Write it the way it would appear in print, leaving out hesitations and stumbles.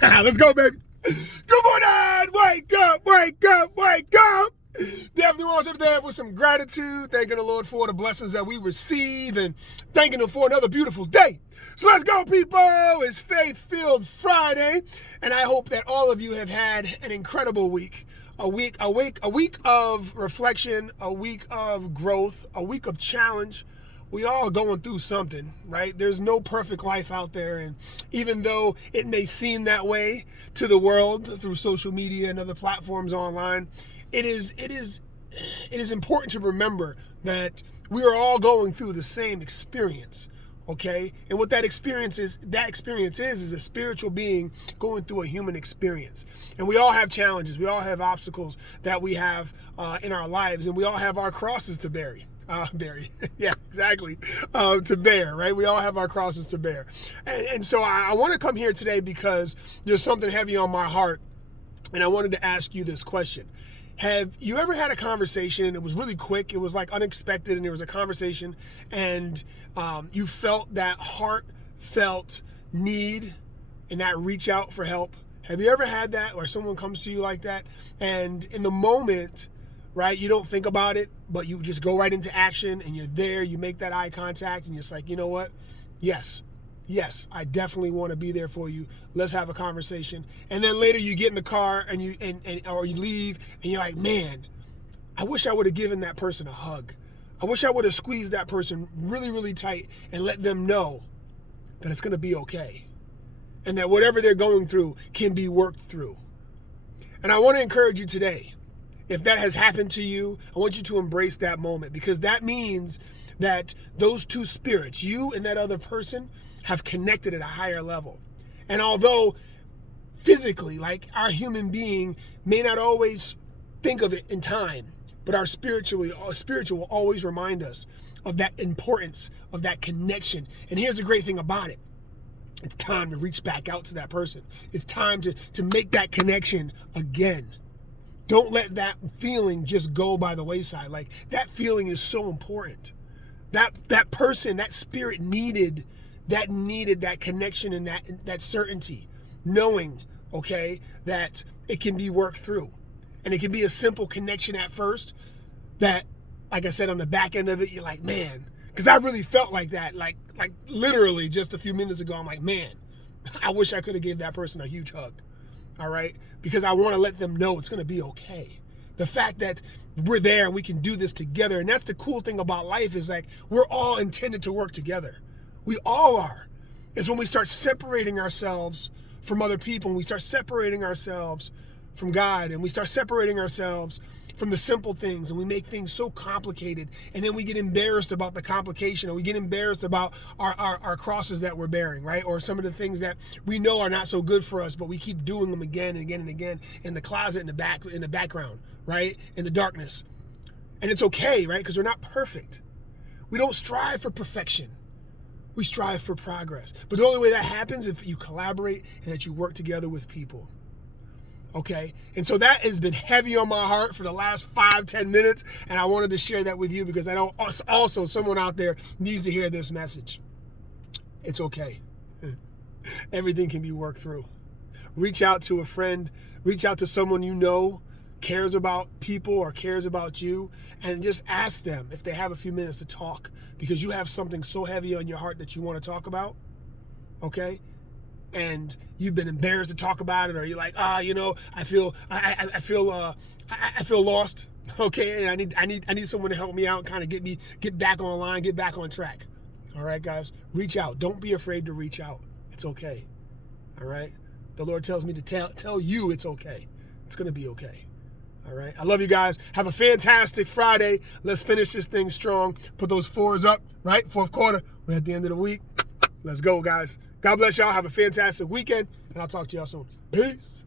Let's go, baby. Good morning. Wake up, wake up, wake up. Definitely want to start with some gratitude, thanking the Lord for the blessings that we receive and thanking Him for another beautiful day. So let's go, people. It's Faith-Filled Friday, and I hope that all of you have had an incredible week. A week of reflection, a week of growth, a week of challenge. We all going through something, right? There's no perfect life out there, and even though it may seem that way to the world through social media and other platforms online, it is important to remember that we are all going through the same experience, okay? And what that experience is a spiritual being going through a human experience. And we all have challenges, we all have obstacles that we have in our lives, and we all have our crosses to bear. Yeah, exactly. To bear, right? We all have our crosses to bear. And so I want to come here today because there's something heavy on my heart, and I wanted to ask you this question. Have you ever had a conversation and it was really quick, it was like unexpected, and there was a conversation and you felt that heartfelt need and that reach out for help? Have you ever had that, or someone comes to you like that, and in the moment, right, you don't think about it, but you just go right into action, and you're there, you make that eye contact, and you're just like, you know what? Yes, I definitely want to be there for you. Let's have a conversation. And then later you get in the car and you leave, and you're like, man, I wish I would have given that person a hug. I wish I would have squeezed that person really, really tight and let them know that it's going to be okay, and that whatever they're going through can be worked through. And I want to encourage you today, if that has happened to you, I want you to embrace that moment, because that means that those two spirits, you and that other person, have connected at a higher level. And although physically, like, our human being may not always think of it in time, but our spiritual will always remind us of that importance, of that connection. And here's the great thing about it. It's time to reach back out to that person. It's time to make that connection again. Don't let that feeling just go by the wayside. Like, that feeling is so important. That person, that spirit needed that connection and that certainty, knowing, okay, that it can be worked through. And it can be a simple connection at first that, like I said, on the back end of it, you're like, man, because I really felt like that, like literally just a few minutes ago. I'm like, man, I wish I could have gave that person a huge hug. All right? Because I want to let them know it's going to be okay. The fact that we're there and we can do this together. And that's the cool thing about life, is like, we're all intended to work together. We all are. It's when we start separating ourselves from other people, and we start separating ourselves from God, and we start separating ourselves from the simple things, and we make things so complicated, and then we get embarrassed about the complication, or we get embarrassed about our crosses that we're bearing, right? Or some of the things that we know are not so good for us, but we keep doing them again and again and again in the closet, in the background, right? In the darkness. And it's okay, right? Because we're not perfect. We don't strive for perfection. We strive for progress. But the only way that happens is if you collaborate and that you work together with people. Okay? And so that has been heavy on my heart for the last 5-10 minutes, and I wanted to share that with you because I know also someone out there needs to hear this message. It's okay. Everything can be worked through. Reach out to a friend, reach out to someone you know cares about people or cares about you, and just ask them if they have a few minutes to talk, because you have something so heavy on your heart that you want to talk about, okay? And you've been embarrassed to talk about it, or you're like, I feel lost, okay? And I need someone to help me out, kind of get back online, get back on track. All right, guys, reach out. Don't be afraid to reach out. It's okay. All right? The Lord tells me to tell you it's okay. It's going to be okay. All right. I love you guys. Have a fantastic Friday. Let's finish this thing strong. Put those fours up, right? Fourth quarter. We're at the end of the week. Let's go, guys. God bless y'all. Have a fantastic weekend, and I'll talk to y'all soon. Peace.